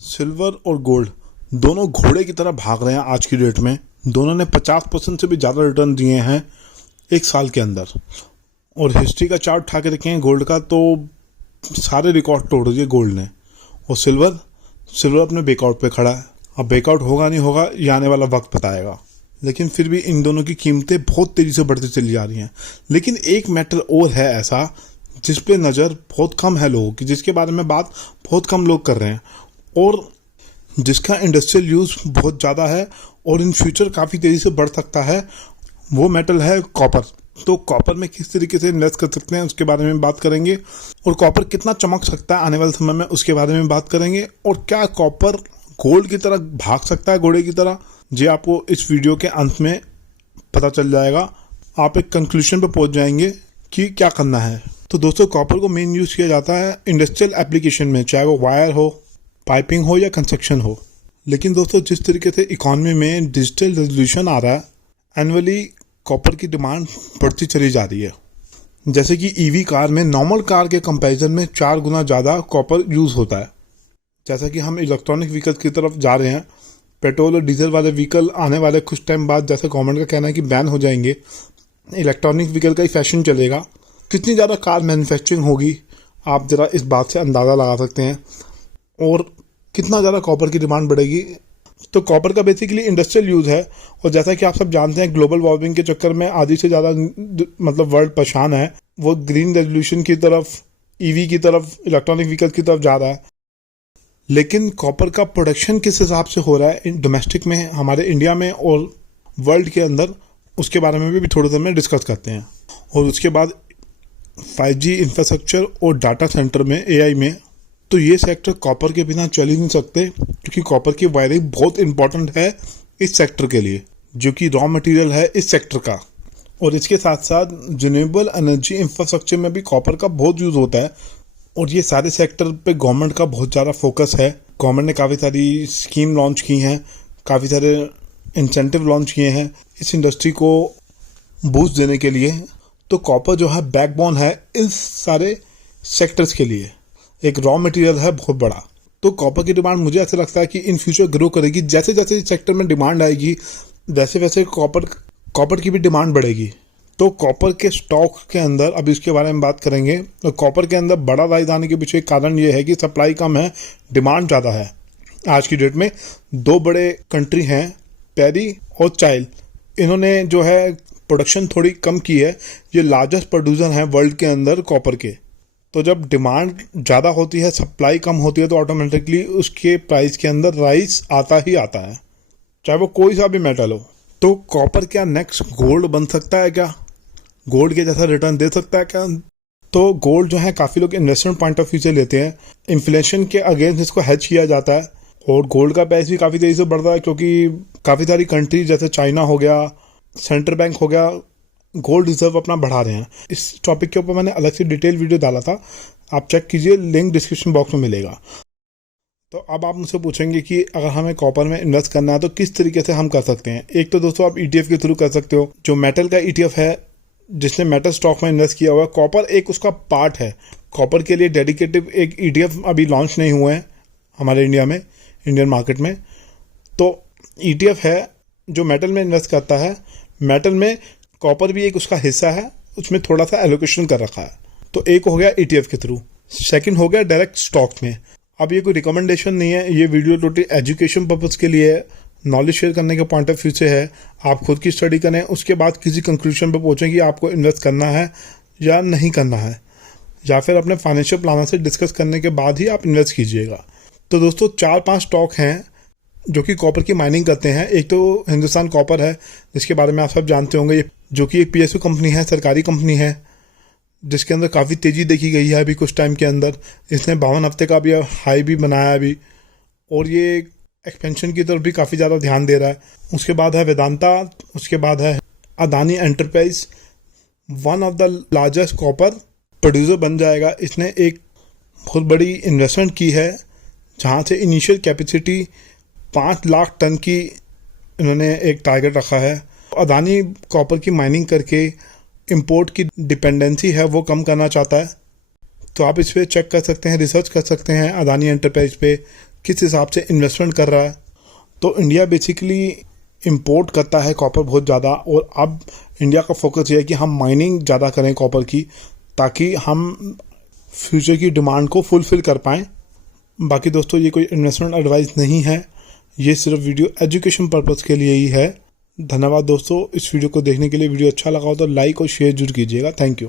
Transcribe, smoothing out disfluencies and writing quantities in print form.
Silver और gold दोनों घोड़े की तरह भाग रहे हैं आज की डेट में। दोनों ने 50% से भी ज़्यादा रिटर्न दिए हैं एक साल के अंदर। और हिस्ट्री का चार्ट उठा के देखें गोल्ड का तो सारे रिकॉर्ड तोड़ दिए गोल्ड ने। और सिल्वर अपने ब्रेकआउट पे खड़ा है। अब ब्रेकआउट होगा नहीं होगा ये आने वाला वक्त बताएगा, लेकिन फिर भी इन दोनों की कीमतें बहुत तेज़ी से बढ़ती चली जा रही हैं। लेकिन एक मेटल और है ऐसा जिस पे नज़र बहुत कम है लोगों की, जिसके बारे में बात बहुत कम लोग कर रहे हैं और जिसका इंडस्ट्रियल यूज़ बहुत ज़्यादा है और इन फ्यूचर काफ़ी तेज़ी से बढ़ सकता है। वो मेटल है कॉपर। तो कॉपर में किस तरीके से इन्वेस्ट कर सकते हैं उसके बारे में बात करेंगे, और कॉपर कितना चमक सकता है आने वाले समय में उसके बारे में बात करेंगे। और क्या कॉपर गोल्ड की तरह भाग सकता है घोड़े की तरह, जी आपको इस वीडियो के अंत में पता चल जाएगा। आप एक कंक्लूजन पे पहुंच जाएंगे कि क्या करना है। तो दोस्तों, कॉपर को मेन यूज़ किया जाता है इंडस्ट्रियल एप्लीकेशन में, चाहे वो वायर हो, पाइपिंग हो या कंस्ट्रक्शन हो। लेकिन दोस्तों, जिस तरीके से इकॉनमी में डिजिटल रेवोल्यूशन आ रहा है, एनुअली कॉपर की डिमांड बढ़ती चली जा रही है। जैसे कि ईवी कार में नॉर्मल कार के कंपैरिजन में 4 गुना ज़्यादा कॉपर यूज़ होता है। जैसा कि हम इलेक्ट्रॉनिक व्हीकल की तरफ जा रहे हैं, पेट्रोल और डीजल वाले व्हीकल आने वाले कुछ टाइम बाद, जैसे गवर्नमेंट का कहना है कि बैन हो जाएंगे, इलेक्ट्रॉनिक व्हीकल का ही फैशन चलेगा। कितनी ज़्यादा कार मैन्युफैक्चरिंग होगी आप ज़रा इस बात से अंदाज़ा लगा सकते हैं, और कितना ज़्यादा कॉपर की डिमांड बढ़ेगी। तो कॉपर का बेसिकली इंडस्ट्रियल यूज़ है। और जैसा कि आप सब जानते हैं, ग्लोबल वार्मिंग के चक्कर में आधी से ज़्यादा मतलब वर्ल्ड परेशान है। वो ग्रीन रेवोल्यूशन की तरफ, ईवी की तरफ, इलेक्ट्रॉनिक व्हीकल की तरफ जा रहा है। लेकिन कॉपर का प्रोडक्शन किस हिसाब से हो रहा है डोमेस्टिक में, हमारे इंडिया में और वर्ल्ड के अंदर, उसके बारे में भी थोड़ी देर में डिस्कस करते हैं। और उसके बाद 5G इंफ्रास्ट्रक्चर और डाटा सेंटर में, AI में, तो ये सेक्टर कॉपर के बिना चल ही नहीं सकते, क्योंकि कॉपर की वायरिंग बहुत इंपॉर्टेंट है इस सेक्टर के लिए, जो कि रॉ मटेरियल है इस सेक्टर का। और इसके साथ साथ रिन्यूएबल एनर्जी इंफ्रास्ट्रक्चर में भी कॉपर का बहुत यूज़ होता है। और ये सारे सेक्टर पे गवर्नमेंट का बहुत ज़्यादा फोकस है। गवर्नमेंट ने काफ़ी सारी स्कीम लॉन्च की हैं, काफ़ी सारे इंसेंटिव लॉन्च किए हैं इस इंडस्ट्री को बूस्ट देने के लिए। तो कॉपर जो है बैकबोन है इस सारे सेक्टर्स के लिए, एक रॉ मटेरियल है बहुत बड़ा। तो कॉपर की डिमांड मुझे ऐसा लगता है कि इन फ्यूचर ग्रो करेगी। जैसे जैसे इस सेक्टर में डिमांड आएगी, वैसे वैसे कॉपर की भी डिमांड बढ़ेगी। तो कॉपर के स्टॉक के अंदर, अब इसके बारे में बात करेंगे, तो कॉपर के अंदर बड़ा राइज आने के पीछे कारण ये है कि सप्लाई कम है, डिमांड ज़्यादा है। आज की डेट में 2 बड़े कंट्री हैं, पेरी और चाइल। इन्होंने जो है प्रोडक्शन थोड़ी कम की है। ये लार्जेस्ट प्रोड्यूसर हैं वर्ल्ड के अंदर कॉपर के। तो जब डिमांड ज़्यादा होती है, सप्लाई कम होती है, तो ऑटोमेटिकली उसके प्राइस के अंदर राइज आता ही आता है, चाहे वो कोई सा भी मेटल हो। तो कॉपर क्या नेक्स्ट गोल्ड बन सकता है क्या? गोल्ड के जैसा रिटर्न दे सकता है क्या? तो गोल्ड जो है काफ़ी लोग इन्वेस्टमेंट पॉइंट ऑफ व्यू से लेते हैं। इन्फ्लेशन के अगेंस्ट इसको हेज किया जाता है। और गोल्ड का प्राइस भी काफ़ी तेज़ी से बढ़ रहा है, क्योंकि काफ़ी सारी कंट्रीज जैसे चाइना हो गया, सेंट्रल बैंक हो गया, गोल्ड रिजर्व अपना बढ़ा रहे हैं। इस टॉपिक के ऊपर मैंने अलग से डिटेल वीडियो डाला था, आप चेक कीजिए, लिंक डिस्क्रिप्शन बॉक्स में मिलेगा। तो अब आप मुझसे पूछेंगे कि अगर हमें कॉपर में इन्वेस्ट करना है तो किस तरीके से हम कर सकते हैं। एक तो दोस्तों, आप ETF के थ्रू कर सकते हो, जो मेटल का ETF है, जिसने मेटल स्टॉक में इन्वेस्ट किया हुआ है। कॉपर एक उसका पार्ट है। कॉपर के लिए डेडिकेटिव एक ETF अभी लॉन्च नहीं हुए हैं हमारे इंडिया में, इंडियन मार्केट में। तो ETF है जो मेटल में इन्वेस्ट करता है। मेटल में कॉपर भी एक उसका हिस्सा है, उसमें थोड़ा सा एलोकेशन कर रखा है। तो एक हो गया ETF के थ्रू। सेकंड हो गया डायरेक्ट स्टॉक में। अब ये कोई रिकमेंडेशन नहीं है, ये वीडियो टोटली एजुकेशन पर्पज़ के लिए है, नॉलेज शेयर करने के पॉइंट ऑफ व्यू से है। आप खुद की स्टडी करें, उसके बाद किसी कंक्लूजन पे पहुंचें कि आपको इन्वेस्ट करना है या नहीं करना है, या फिर अपने फाइनेंशियल प्लानर से डिस्कस करने के बाद ही आप इन्वेस्ट कीजिएगा। तो दोस्तों, 4-5 स्टॉक हैं जो कि कॉपर की माइनिंग करते हैं। एक तो हिंदुस्तान कॉपर है, जिसके बारे में आप सब जानते होंगे, जो कि एक PSU कंपनी है, सरकारी कंपनी है, जिसके अंदर काफ़ी तेज़ी देखी गई है अभी कुछ टाइम के अंदर। इसने 52 हफ्ते का भी हाई भी बनाया अभी, और ये एक्सपेंशन की तरफ भी काफ़ी ज़्यादा ध्यान दे रहा है। उसके बाद है वेदांता, उसके बाद है Adani enterprise, one of the largest copper producer बन जाएगा। इसने एक बहुत बड़ी इन्वेस्टमेंट की है, जहाँ से इनिशियल कैपेसिटी 5 लाख टन की इन्होंने एक टारगेट रखा है। अदानी कॉपर की माइनिंग करके इंपोर्ट की डिपेंडेंसी है वो कम करना चाहता है। तो आप इस पर चेक कर सकते हैं, रिसर्च कर सकते हैं अदानी एंटरप्राइज पे किस हिसाब से इन्वेस्टमेंट कर रहा है। तो इंडिया बेसिकली इंपोर्ट करता है कॉपर बहुत ज़्यादा, और अब इंडिया का फोकस ये है कि हम माइनिंग ज़्यादा करें कॉपर की, ताकि हम फ्यूचर की डिमांड को फुलफ़िल कर पाएँ। बाकी दोस्तों, ये कोई इन्वेस्टमेंट एडवाइस नहीं है, ये सिर्फ वीडियो एजुकेशन पर्पज़ के लिए ही है। धन्यवाद दोस्तों, इस वीडियो को देखने के लिए। वीडियो अच्छा लगा हो तो लाइक और शेयर जरूर कीजिएगा। Thank you.